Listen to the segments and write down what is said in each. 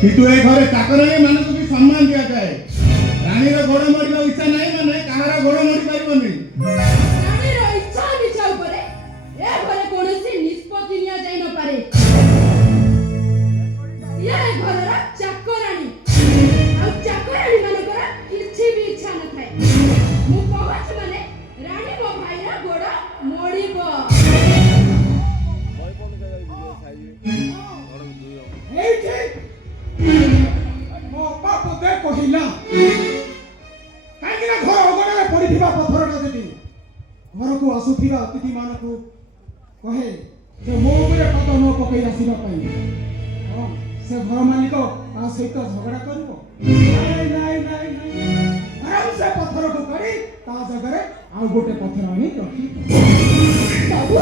କିନ୍ତୁ ଏ ଘରେ ଚାକରାଣୀ ମାନଙ୍କୁ ବି ସମ୍ମାନ ଦିଆଯାଏ। ରାଣୀର ଗୋଡ଼ ମୋଡ଼ିବା ଇଚ୍ଛା ନାହିଁ ମାନେ କାହାର ଗୋଡ଼ ମୋଡ଼ି ପାରିବନି। ରାଣୀର ଇଚ୍ଛା ନିଚ୍ଛା ଉପରେ ଏ ଘରେ କୌଣସି ନିଷ୍ପତ୍ତି ନିଆଯାଇ ନପାରେ। ଏ ଘରର ଚାକରାଣୀ ଆଉ ଚାକରାଣୀ ମାନଙ୍କର କିଛି ବି ଇଚ୍ଛା ନଥାଏ। ମୁଁ କହୁଛି ମାନେ ରାଣୀ ମୋ ଭାଇର ଗୋଡ଼ ମୋଡ଼ିବ। ମୋ ବାପ ଦେ କହିଲା କାହିଁକି ନା ଘର ଅଗଣାରେ ପଡ଼ିଥିବା ପଥରଟା ଯଦି ଘରକୁ ଆସୁଥିବା ଅତିଥି ମାନଙ୍କୁ କହେ ଯେ ମୋ ଉପରେ ପାଦ ନ ପକେଇ ଆସିବା ପାଇଁ, ହଁ ସେ ଘର ମାଲିକ ତା ସହିତ ଝଗଡ଼ା କରିବ? ନାଇଁ ନାଇଁ ନାଇଁ ନାଇଁ, ଆରାମ ସେ ପଥରକୁ କାଢ଼ି ତା ଜାଗାରେ ଆଉ ଗୋଟେ ପଥର ଆଣି ରଖିବ। ବାବୁ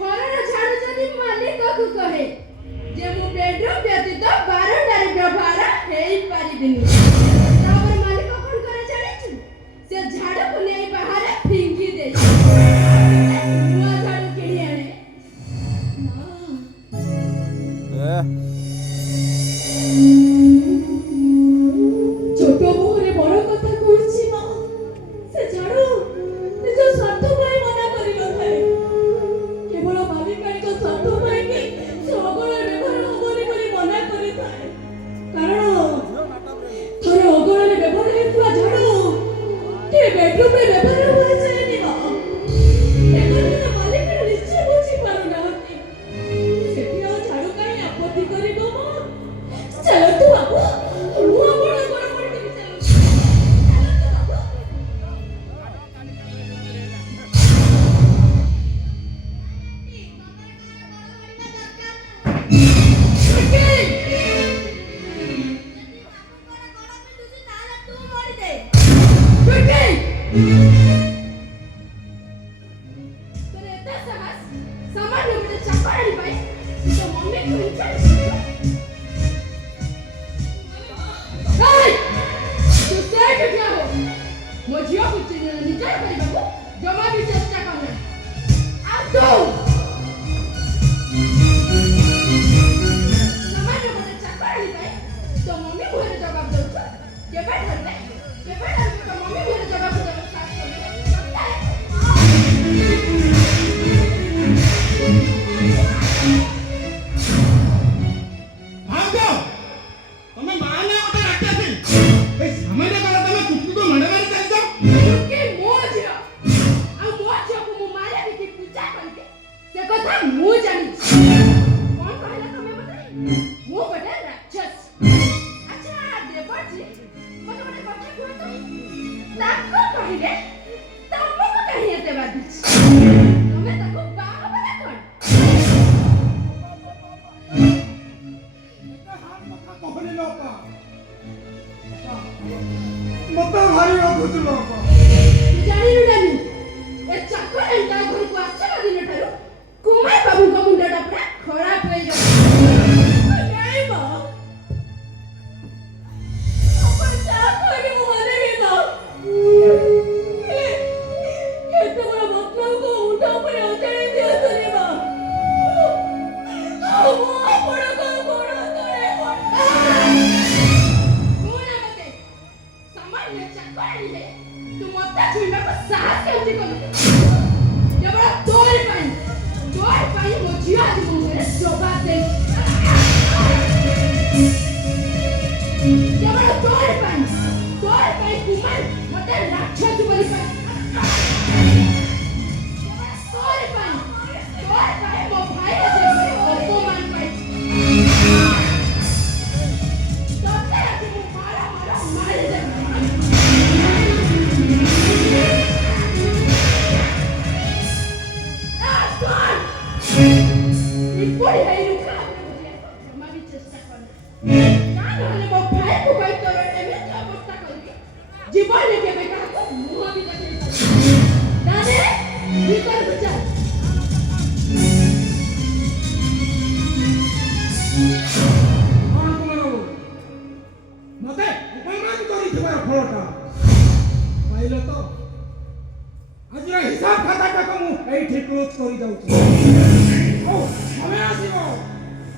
ଘରର ଝାଡୁ ଯଦି ମାଲିକକୁ କହେ ଯେ ମୁଁ ବେଡରୁମ୍ ବ୍ୟତୀତ ବାରଣ୍ଡାରେ ବ୍ୟବହାର ହେଇପାରିବିନି, ତାପରେ ମାଲିକ କଣ କରେ ଜାଣିଛୁ? ସେ ଝାଡୁକୁ ନେଇ ବାହାରେ ଫିଙ୍ଗି ଦେଇ ନୂଆ ଝାଡୁ କିଣି ଆଣେ। ଛୋଟ ମୁହଁରେ ବଡ଼ କଥା କହୁଛି ମା। ସେ ଝାଡୁ ନିଜ ସ୍ୱାର୍ଥ ପାଇଁ ମନା କରିନଥାଏ, କେବଳ ମାଲିକାଣୀଙ୍କ ସ୍ୱାର୍ଥ ପାଇଁ କି ସେ ଅଗଣାରେ ବ୍ୟବହାର ହବନି ବୋଲି ମନା କରିଥାଏ। କାରଣ ଥରେ ଅଗଣାରେ ବ୍ୟବହାର ହେଉଥିବା ଝାଡୁ ଟିକେ ବେଡରୁମରେ ବ୍ୟବହାର ହୋଇଯାଏନି ମା। ଏକଥା ମାଲିକାଣୀ ନିଶ୍ଚୟ ବୁଝିପାରୁନାହାନ୍ତି। ସେଠି ଆଉ ଝାଡୁ କାହିଁ ଆପତ୍ତି କରିବ ମା? ଚାଲନ୍ତୁ ବାବୁ, ମୁଁ ଆପଣଙ୍କ ଗୋଡ଼ ମୋଡ଼ିଦେବି। ଚାଲନ୍ତୁ ବାବୁ। हिसाब खाता को मु एठी क्लोज करी जाउछी। ओ समय आसीबो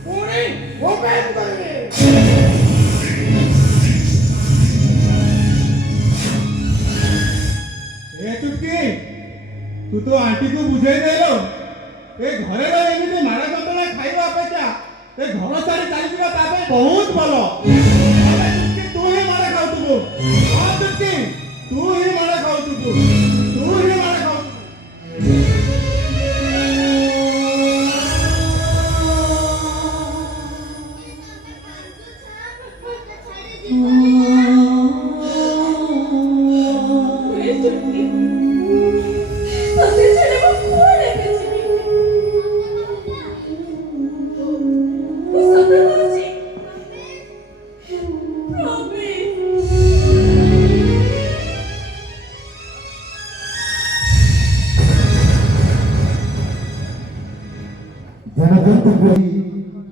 ପୁଣି ଓପେନ୍ କରିବେ। ए चुटकी तू तो आंटी को बुझे देलो ए घरे रही एमिति माड़ा कतला खाइबा अपेक्षा ए घर छाड़ी चली जिबा तापे बहुत भलो अबे चुटकी तू ही माड़ा खाउतबो हां चुटकी तू ही माड़ा खाउतबो तू ही माड़ा खाउतबो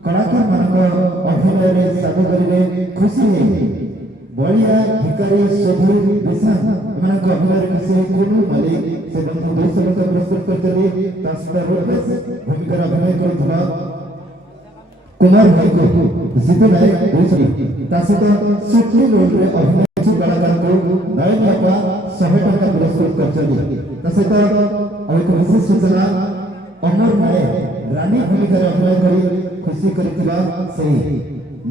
कलाकार मान अभिनय साधु करेंगे खुशी है बलिया भिकारी सधु विशा मान अभिनय खुशी कुनु मालिक से बंधु दोस्त का प्रस्तुत करते हुए तास्ता भूमिका अभिनय करथला कुमार भाई को जीत नायक होइछि तासत सुखी रोल रे अभिनय कलाकार को नायक बाबा 100 टका पुरस्कृत करछली तासत और एक विशेष सूचना अमर माळे रानी भूमिका अभिनय करी खुशी करथिबा सही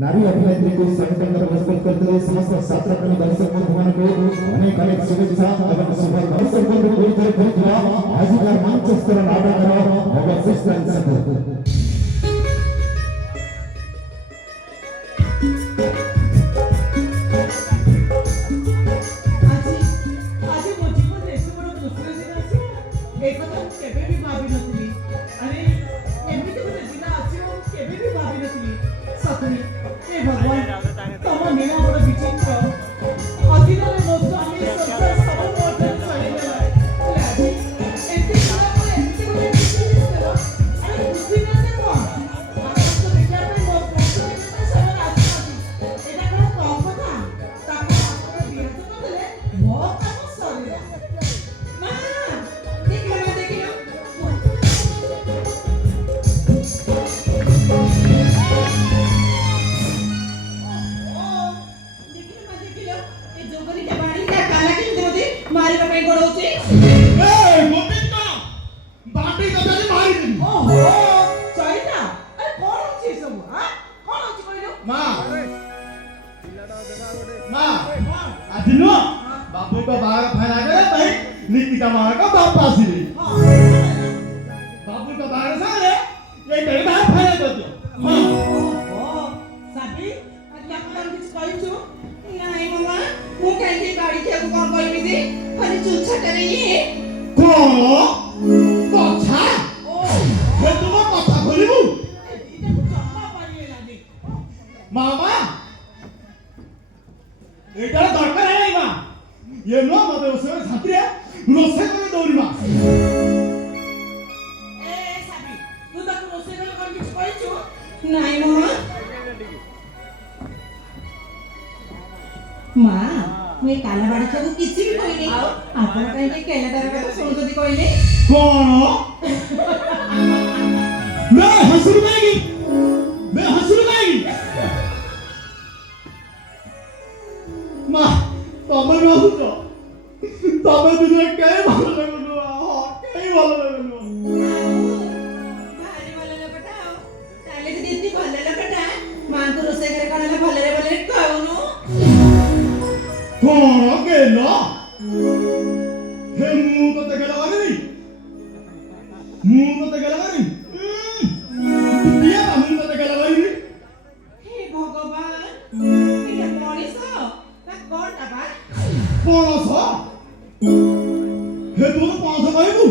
नारी अभिनेत्री को 100 टका पुरस्कृत करते हुए समस्त छात्र प्रेमी दर्शक बंधुमान को अनेक अनेक शुभेच्छा एवं शुभ दर्शक बंधु को करथिबा आजिकार मंचस्तर नाटक अवशिष्ट अंश बापू का बाहर फैला करे भाई निकिता मार का बाप पासी रे बापू का बाहर साले ये तेरे बाहर फैला दो हां ओ साबी आज आपण किछ कहिछु नाही मामा मु काहे गाडी के कोन करबी दे खाली चुछा करे ये कोन कथा ओ हे तुम कथा बोलिबू एटा को चम्मा पारिए लागे मामा एटा दरकार है मां ये नो मते ओसे छात्री रोसे करे दौड़ीमा ए साबी तू तक रोसे करे कोन किछ कहिछु नाही मामा मां मैं काला बाड़ी को किछि भी कहली आपण काहे के केला तारा କଥା सुनछती कहले कौन मैं हंसरू नहीं मां तमे न हंसो तमे दुनिया के भलो लगनो के भलो लगनो भारी भलो लगता ताले जदी इतनी भलो लगता मां को रोसे करे कोन भलो रे कहउनु कौन गेलो हे मुंह तो देखला वाली मुंह तो देखला वाली दिया मुंह तो देखला वाली हे भगवान ये मनीष ना कोन बाबा पणस हे तू पणस कहबू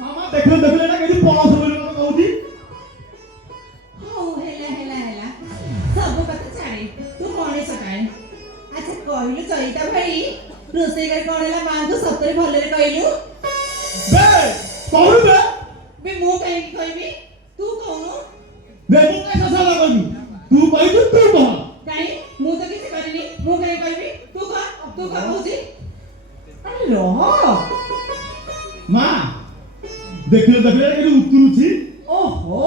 मामा देखले देखले ना केदी पणस बोली मत कहउती हो हेला सब बात छाड़े तू मनीष काहे अच्छा कहलु चरिता भाई रोसे कर कोन हला मां को सतरे भले रे कहलु बे कहू बे बे मो काहे कहबी तू कहनु बे मु कैसा साला कहू तू कहू तू कह काहे मु तो किछ करनी मु काहे कहबी तू कह बुझी अरे रह मां देखले देखले केदी उत्तरुची ओहो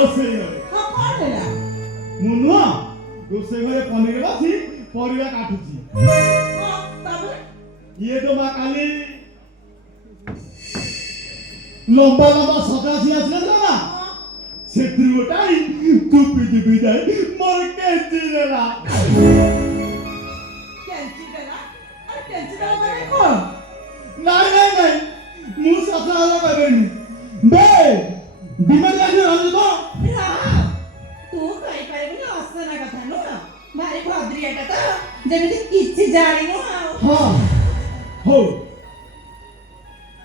ରୋଷେଇ ଘରେ ହଁ କଣ ହେଲା ମୁଁ ନୁହଁ ରୋଷେଇ ଘରେ ପନିର ବସି ପରିବା କାଟୁଛି ହଁ ତାପରେ ଇଏ ତ ମା କାଲି ଲମ୍ବା ଲମ୍ବା ସକାଶି ଆସିଲା ନା ସେଥିରୁ ଗୋଟାଇ ଚୁପି ଯାଇ ମୋର କେଞ୍ଚି ଦେଲା କେଞ୍ଚି ଦେଲା ଆରେ କେଞ୍ଚି ଦେଲା ମାନେ କଣ ନାଇଁ ମୁଁ ସତ କଥା କହିବେନି ବେ ବିମଲ ଗାଡ଼ି ରଞ୍ଜୁ ତ ରାମ ତୁ କହିପାରିବୁନି ଅସନା କଥା ନୁହଁ ଭାରି ଭଦ୍ରିଆଟା ତ ଯେମିତି କିଛି ଜାଣିନୁ ଆଉ ହଁ ହଉ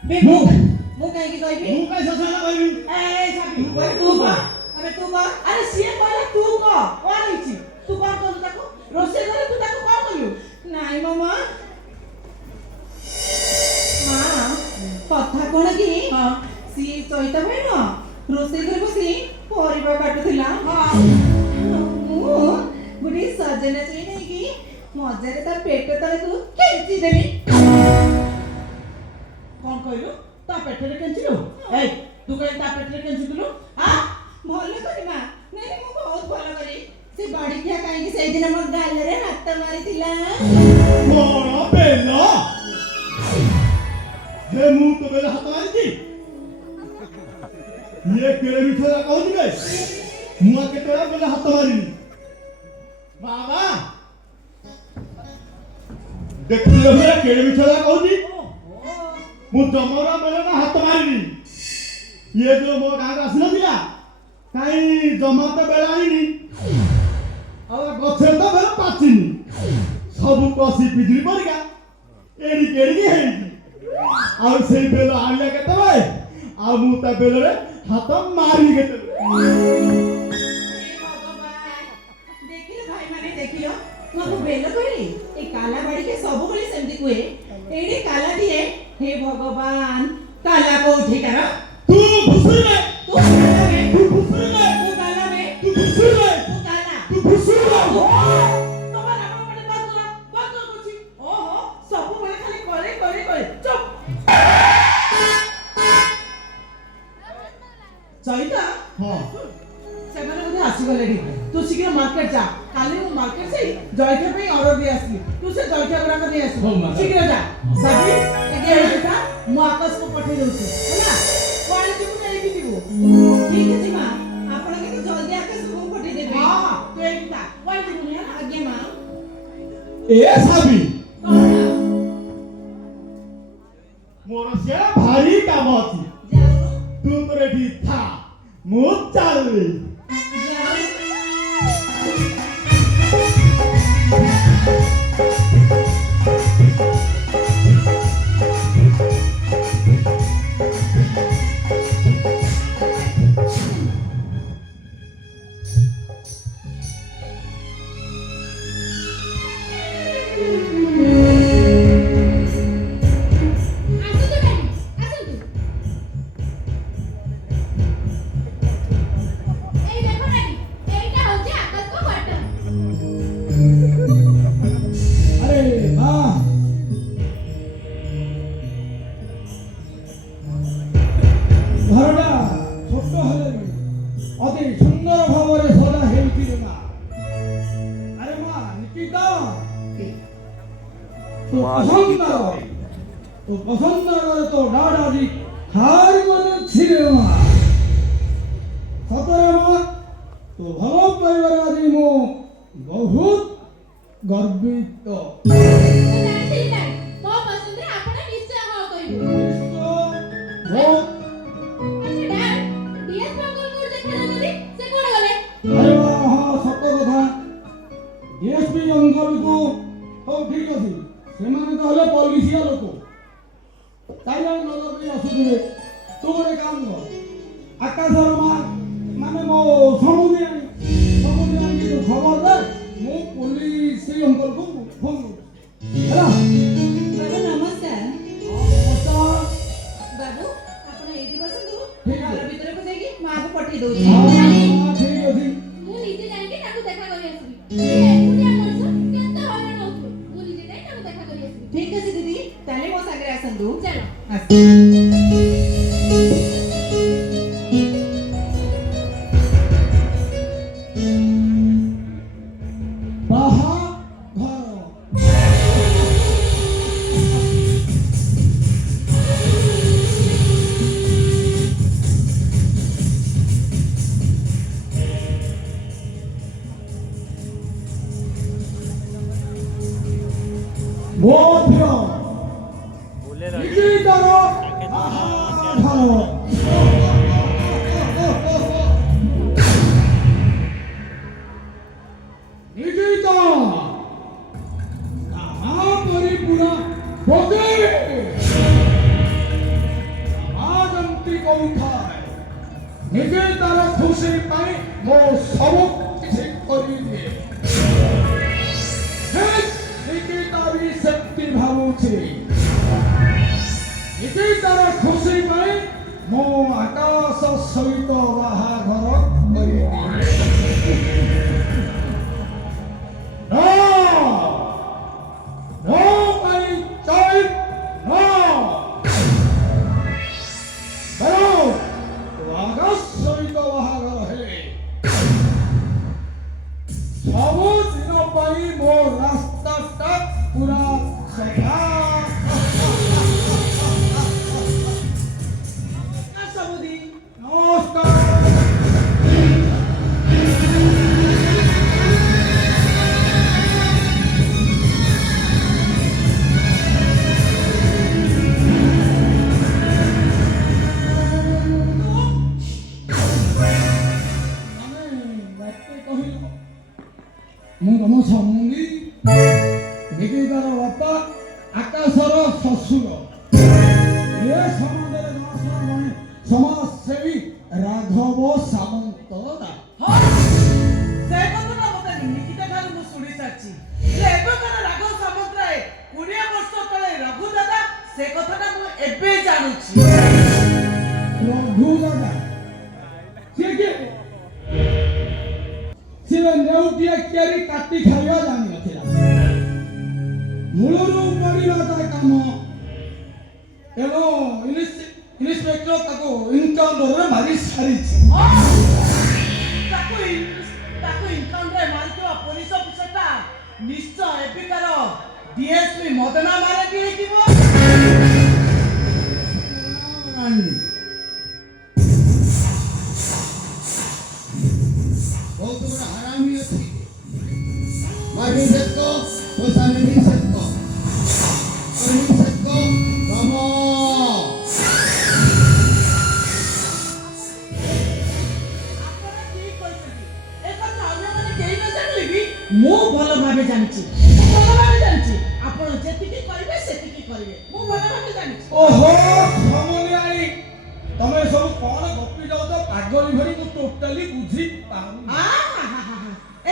ବେ ମୁଁ କାହିଁକି କହିବି ମୁଁ କାଇଁ ସତ କଥା କହିବି ଏ ଛାବି ତୁ କହ ଆବେ ତୁ କହ ଆରେ ସିଏ କହିଲା ତୁ କହ କଣ ହେଇଛି ତୁ କଣ କଲୁ ତାକୁ ରୋଷେଇ ଘରେ ତୁ ତାକୁ କଣ କଲୁ ନାଇଁ ମାମା ମା କଥା କଣ କି ସିଏ ଚଇତା ଭାଇ ନୁହଁ ରୋଷେଇ ଘରେ ବସି ପରିବା କାଟୁଥିଲା ମୁଁ ଗୋଟେ ସଜନା ଛୁଇଁ ନେଇକି ମଜାରେ ତା ପେଟ ତଳକୁ ଖେଞ୍ଚି ଦେଲି କଣ କହିଲୁ ତା ପେଟରେ କେଞ୍ଚିଲୁ ଏଇ ତୁ କାଇଁ ତା ପେଟରେ କେଞ୍ଚିଥିଲୁ ଭଲ କରି ମା ନାଇଁ ମୁଁ ବହୁତ ଭଲ କରି ସେ ବଡ଼ିଖିଆ କାହିଁକି ସେଇଦିନ ମୋ ଗାଲରେ ହାତ ମାରିଥିଲା ମୋର ବେଲ ହେ ମୁଁ ତ ବେଲ ହାତ ମାରିଛି ଇଏ କେଳେ ମିଠା କହୁଛି ବେ ମୁଁ ଆଉ କେତେବେଳେ ବେଲ ହାତ ମାରିନି ବାବା ଦେଖିଲେ ଭଳିଆ କେଳେ ମିଠା କହୁଛି ମୁଁ ଜମରା ବେଲ ହାତ ମାରିନି ଇଏ ଯୋଉ ମୋ ଗାଁକୁ ଆସିନଥିଲା କାଇଁ ଜମା ତ ବେଳ ଆଣିନି ଆଉ ଗଛରେ ତ ବେଳ ପାଚିନି ସବୁ କଷି ପିଜୁଳି ପରିକା ଏଡ଼ିକି ହେଇଛି ଆଉ ସେଇ ବେଲ ଆଣିଲା କେତେବେଳେ ଆଉ ମୁଁ ତା ବେଲରେ ହାତ ମାରିଲି କେତେବେଳେ ଦେଖିଲ ଭାଇ ମାନେ ଦେଖିଲ ମୁଁ ବେଲ କହିଲି ଏ କାଲା ବାଡ଼ିକେ ସବୁବେଳେ ସେମିତି କୁହେ ଏଇଠି କାଲା ଦିଏ हे भगवान काला कोठीकार तू भुसुरे तू काला में तू भुसुरे तू काला में तू भुसुरे तू काला तू भुसुरे तोबार आपण पटे बात करछि ओहो सब बळे खाली करे चुप चैता हां ସେମାନେ ବୋଧେ ଆସିଗଲେଣି ତୁ ଶୀଘ୍ର ମାର୍କେଟ ଯା କାଲି ମୁଁ ମାର୍କେଟ ଯାଇ ଜଳଖିଆ ପାଇଁ ଅର୍ଡର ଦେଇ ଆସିଲି ତୁ ସେ ଜଳଖିଆ ଗୁଡାକ ନେଇ ଆସିବୁ ଶୀଘ୍ର ଯା ସାବି ଏଗେ ଏଇଟା ମୁଁ ଆକାଶକୁ ପଠେଇ ଦଉଛି ହେଲା କୁଆଡେ ଯିବୁ ନେଇକି ଯିବୁ ଠିକ ଅଛି ମା ଆପଣ କିନ୍ତୁ ଜଲ୍ଦି ଆକାଶକୁ ପଠେଇ ଦେବେ ହଁ ତୁ ଏଇଟା କୁଆଡେ ଯିବୁନି ହେଲା ଆଜ୍ଞା ମା ए साबी କଣ मोर से भारी काम अछि ଯାଉନୁ तू तोरे ठी था मु चालली ଘରଟା ଛୋଟ ହେଲେ ବି ଅତି ସୁନ୍ଦର ଭାବରେ ସଜା ହେଉଛି ରେ ମା ଆରେ ମା ନିକିତା ତୋ ପସନ୍ଦର ତ ଡାଡ ଆଜି ଖାଇ ବନୁଛି ରେ ମା ସତରେ ମା ତୋ ଭଲ ପାଇବାରେ ଆଜି ମୁଁ ବହୁତ ଗର୍ବିତ अरे वाह हाँ सत कथा डीएसपी अंकल को हौ ठीक अछि सेमाने कहले पुलिसिया लोक ताइला नजर पे आसुथिबे तू गोटे काम कर आकाशर माने मो समुद्री की तो खबर दे मो पुलिस अंकल को फोन हैला बाबू नमस्कार नमस्कार बाबू आपण एठी बसंतु ठीक है। घर भीतर को जाई मां को पठी दउची हाँ ठीक अछि ମୁଁ ନିଜେ ଯାଇକି ତାକୁ ଦେଖା କରି ଆସିବି ସେ ଏକୁଟିଆ ମଣିଷ କେତେ ହଇରାଣ ହଉଥିବ ମୁଁ ନିଜେ ଯାଇ ତାକୁ ଦେଖା କରି ଆସିବି ठीक अछि दीदी ताले मो सागरे आसंतु ଚାଲ ଖୁସି ପାଇଁ ମୁଁ ସବୁ କିଛି କରିଦିଏ ନିକିତା ବି ସେମିତି ଭାବୁଛି ନିକିତାର ଖୁସି ପାଇଁ ମୁଁ ଆକାଶ ସହିତ ବାହାଘର କରିଦିଏ No, my child, no. Pero, ଆକାଶ ସହିତ ବାହାଘର ହେଲେ ସବୁଦିନ ପାଇଁ ମୋ ରାସ୍ତାଟା ପୁରା ସଫା ସବୁଦି ନମସ୍କାର ମୁଁ ତମ ସମୁଙ୍ଗୀ ନିକିତାର ବାପା ଆକାଶର ଶ୍ୱଶୁର ଏ ସମ୍ବନ୍ଧରେ ଜଣାଶୁଣା ଜଣେ ସମାଜସେବୀ ରାଘବ ସାମନ୍ତରା ସେ କଥାଟା ମତେ ନିକିତା ଠାରୁ ମୁଁ ଶୁଣି ସାରିଛି ହେଲେ ଏବେକାର ରାଘବ ସାମନ୍ତରାୟ 20 ବର୍ଷ ତଳେ ରଘୁ ଦାଦା ସେ କଥାଟା ମୁଁ ଏବେ ଜାଣୁଛି ରଘୁ ଦାଦା ସିଏ କିଏ ସିଏ ନେଉଟିଏ କେରି କାଟି ଖାଇବା ଜାଣିନଥିଲା ମୂଳରୁ କରିବା ତା କାମ ଏବଂ ଇନ୍ସପେକ୍ଟର ତାକୁ ଇନକାଉଣ୍ଟରରେ ମାରି ସାରିଛି ତାକୁ ଇନକାଉଣ୍ଟରରେ ମାରିଥିବା ପୋଲିସ ଅଫିସରଟା ନିଶ୍ଚୟ ଏବେକାର ଡିଏସପି ମଦନା ମାରାଣ୍ଡି ହେଇଥିବ बहुत बड़ा हरामी है मारी सकते तो सामने नहीं सकते नहीं सकते कमो ଆପଣ ଠିକ କହିଛନ୍ତି ଏ କଥା ଅନ୍ୟମାନେ କେହି ନ ଜାଣିଲେ ବି ମୁଁ ଭଲ ଭାବେ ଜାଣିଛି ଆପଣ ଯେତିକି କରିବେ ସେତିକି କରିବେ ମୁଁ ଭଲ ଭାବେ ଜାଣିଛି ଓହୋ ସମନ୍ୟାୟୀ ତମେ ସବୁ କଣ ଗପି ଯାଉଛ ପାଗଳି ଭଳି ମୁଁ ଟୋଟାଲି ବୁଝି ପାରୁନି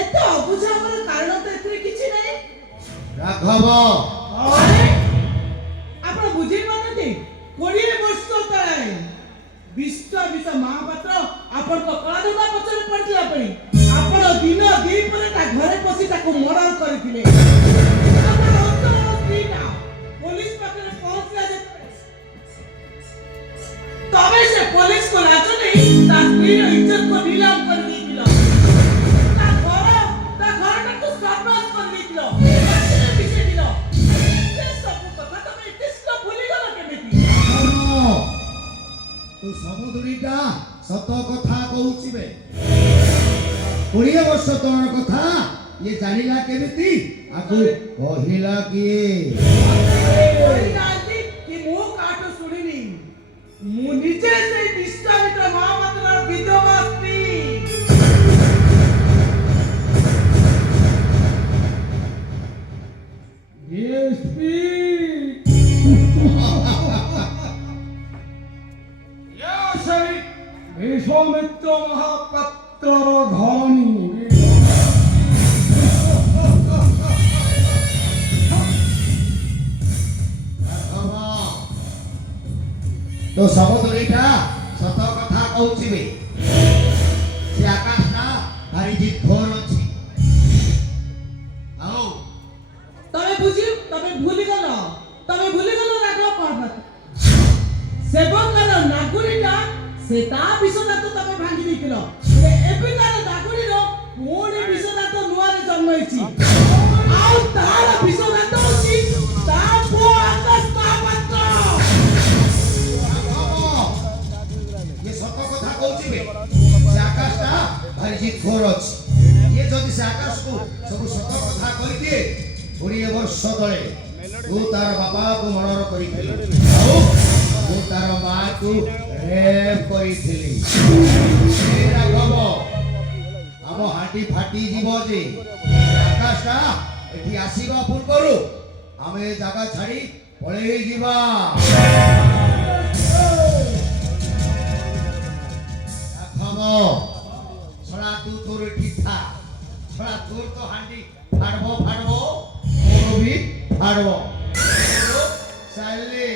ଏତେ ଅବୁଝା ହବାର କାରଣ ତ ଏଥିରେ କିଛି ନାହିଁ राघव ଆପଣ ବୁଝି ପାରୁନାହାନ୍ତି 20 ବର୍ଷ ତଳେ ବିଶ୍ୱାମିତ ମହାପାତ୍ର ଆପଣଙ୍କ କଳାଧନ୍ଦା ପଛରେ ପଡ଼ିଥିଲା ପାଇଁ ଆପଣ ଦିନ ଦ୍ୱିପରେ ତା ଘରେ ପଶି ତାକୁ ମର୍ଡର କରିଥିଲେ ଆପଣ ଅନ୍ତର ସ୍ତ୍ରୀଟା ପୋଲିସ ପାଖରେ ପହଞ୍ଚିଲା ଯେତେବେଳେ ତବେ ସେ ପୋଲିସକୁ ଲାଞ୍ଚ ଦେଇ ତା ସ୍ତ୍ରୀର ଇଜ୍ଜତକୁ ନିଲାମ କରିଦେଇଥିଲା ତା ଘରଟାକୁ ସର୍ବନାଶ କରିଦେଇଥିଲା ରାତିରେ ମିଶେଇଥିଲା ସେ ସବୁ କଥା ତମେ ଏତେ ଶୀଘ୍ର ଭୁଲିଗଲ କେମିତି तू समुद्रीटा सत कथा कहूची बे 20 वर्ष तोर कथा ये जानिला केमिति आकु कहिला किए କହିନାହାନ୍ତି କି ମୁଁ କାଠୁ ଶୁଣିନି ମୁଁ ନିଜେ ସେଇ ବିଶ୍ୱାମିତ୍ର ମହାପାତ୍ରର ବିଧବା ସ୍ତ୍ରୀ ଡିଏସପି ସେଇ ବିଶ୍ୱାମିତ୍ର ମହାପାତ୍ରର ଘରଣୀ तो समुद्रीटा सत कथा कहूची बे से आकाश ना भारी जित घोर अछि आओ ତମେ ଭୁଲିଗଲ ରାଘବ ପର୍ବତ ସେବକର ନାଗୁରିଟା ସେ ତା ବିଷଦାନ୍ତ ତମେ ଭାଙ୍ଗି ଦେଇଥିଲ ଏବେ ତାର ନାଗୁରିର ପୁଣି ବିଷଦାନ୍ତ ନୂଆରେ ଜନ୍ମ ହେଇଛି ଆଉ ତାର ବିଷଦାନ୍ତ ଅଛି ତା ପୁଅ ଆକାଶ ମହାପାତ୍ର ये सत कथा कहूची बे से आकाश ना भारी जित घोर अछि ये जदि से आकाश को सब सत कथा कहि दिए 20 वर्ष तले तू तार बाबा को मर्डर करिथिलि आओ तू तार मां को रेप करिथिलि ए राघव हम हाटी फाटी जीव जे आकाश ना एठी आसीबा पूर्वरु आमे जागा छाड़ी पळेई जीवा राघव तू तोर ठीक था छोड़ा तोर तो हांडी फाड़बो मोर भी फाड़बो साले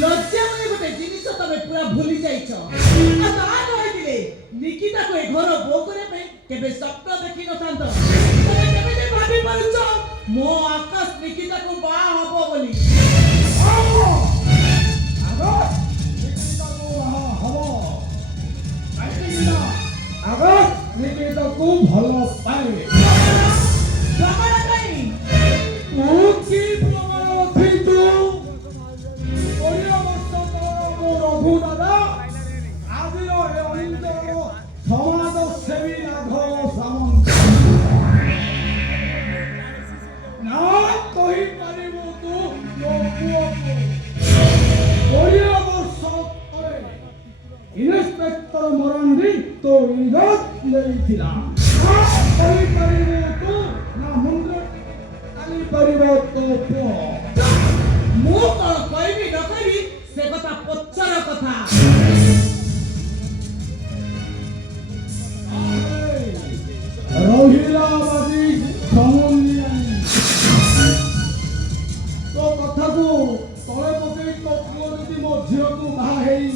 লজ্জা মানে গোটে জিনিস তুমি পুরা ভুলি যাইছ আর তা কইদিলে নিকিতা কো এ ঘর বউ করে পে কেবে স্বপ্ন দেখি নথান্ত তুমি কেবে যে ভাবি পারছ মো আকাশ নিকিতা কো বা হব বলি ଭଲ ପାଏ ପ୍ରମାଣ କାଇଁ ତୁ କି ପ୍ରମାଣ ରଖିଛୁ ଓଡ଼ିଆ ବର୍ଷ ମୋ ରଘୁ ଦାଦା ଆଜିର ଏ ଅଞ୍ଚଳର ସମାଜ ସେବୀ ରାଘବ ସାମନ୍ତ ନା କହିପାରିବୁ ତୁ ତୋ ପୁଅକୁ ଓଡ଼ିଆ ବର୍ଷ ତଳେ ଇନ୍ସପେକ୍ଟର ମରାଣ୍ଡି ତୋ ଇଜ୍ଜତ ନେଇଥିଲା ନା କହିପାରିବୁ ତୁ ନା ମୁଣ୍ଡ କାଲି ପାରିବ ତୋ ପୁଅ ମୁଁ କଣ କହିବି ନ କହିବି ସେ କଥା ପଛର କଥା ରହିଲାବାଦୀ ସମନ୍ୱୟ ତୋ କଥାକୁ ତଳେ ପକେଇ ତୋ ପୁଅ ଯଦି ମୋ ଝିଅକୁ ବାହା ହେଇ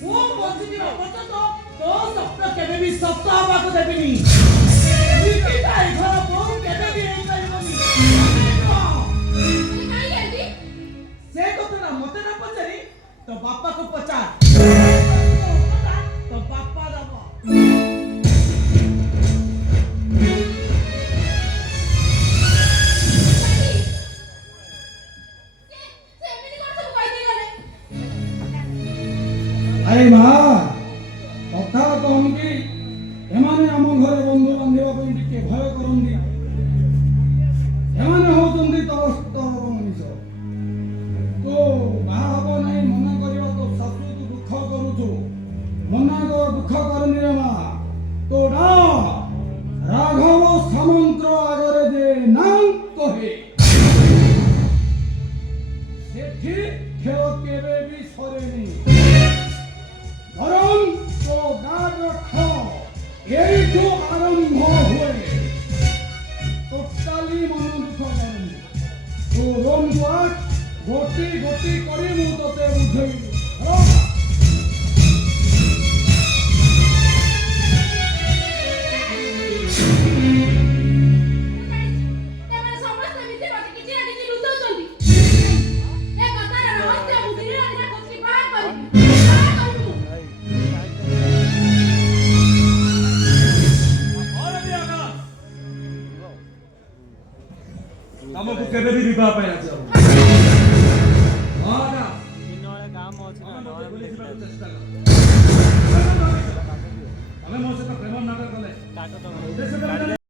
ମୁଁ ବଞ୍ଚିଥିବା ପର୍ଯ୍ୟନ୍ତ ତୋ ସ୍ୱପ୍ନ କେବେ ବି ସତ ହବାକୁ ଦେବିନି ନିକିତା ଏ ଘର ବୋଉ କେବେ ବି ହେଇପାରିବନି ସେ କଥାଟା ମତେ ନା ପଚାରି ତୋ ବାପାକୁ ପଚାର ତୋ ବାପା ଦବ ଆରେ ମା କଥା କହନ କି ଏମାନେ ଆମ ଘରେ ବନ୍ଧୁ ବାନ୍ଧିବା ପାଇଁ ଟିକେ ଭୟ କରନ୍ତି ଏମାନେ ହଉଛନ୍ତି ତୋ ସ୍ତରର ମଣିଷ ତୁ ବାହା ହବ ନାହିଁ ମନା କରିବା ତୋ ଶାଶୁକୁ ଦୁଃଖ କରୁଛୁ ମନା କର ଦୁଃଖ କରନି ରେ ମା ତୋ ରାଘବ ସାମନ୍ତ ଆଗରେ ଯେ ନା କହେ ସେଠି ଖେଳ କେବେ ବି ସରେନି বরং তো গাড় খেল এইটো আরম্ভ হয়ে টোটালি মন দুঃখ করনি তো রোম দুয়ার গতি গতি করে মু তোতে বুঝাইলি ଆମକୁ କେବେ ବି ବିବାହ ପାଇଁ ରାଜି ହବ ହଁ ନା ଆମେ ମୋ ସହିତ ପ୍ରେମ ନାଟକ କଲେ